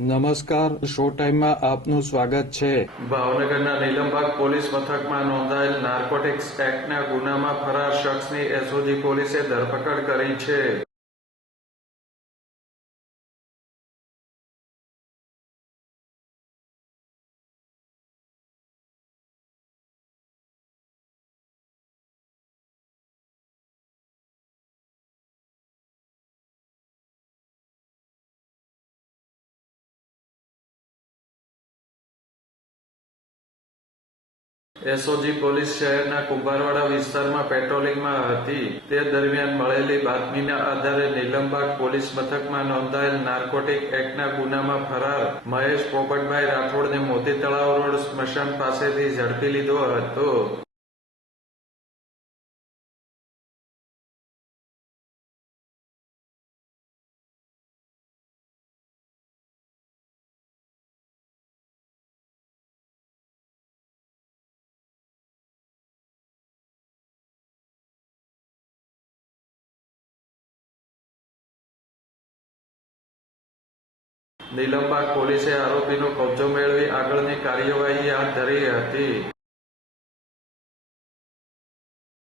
નમસ્કાર, શો ટાઈમમાં આપનું સ્વાગત છે. ભાવનગરના નીલમબાગ પોલીસ મથકમાં નોંધાયેલ નાર્કોટિક્સ એક્ટના ગુનામાં ફરાર શખ્સની એસઓજી પોલીસે ધરપકડ કરી છે. એસઓજી પોલીસ શહેરના કુંભારવાડા વિસ્તારમાં પેટ્રોલિંગમાં હતી. તે દરમિયાન મળેલી બાતમીના આધારે નીલમબાગ પોલીસ મથકમાં નોંધાયેલ નાર્કોટિક એક્ટના ગુનામાં ફરાર મહેશ પોપટભાઈ રાઠોડને મોતી તળાવ રોડ સ્મશાન પાસેથી ઝડપી લીધો હતો. નીલમબાગ પોલીસે આરોપીનો કબજો મેળવી આગળની કાર્યવાહી હાથ ધરી હતી.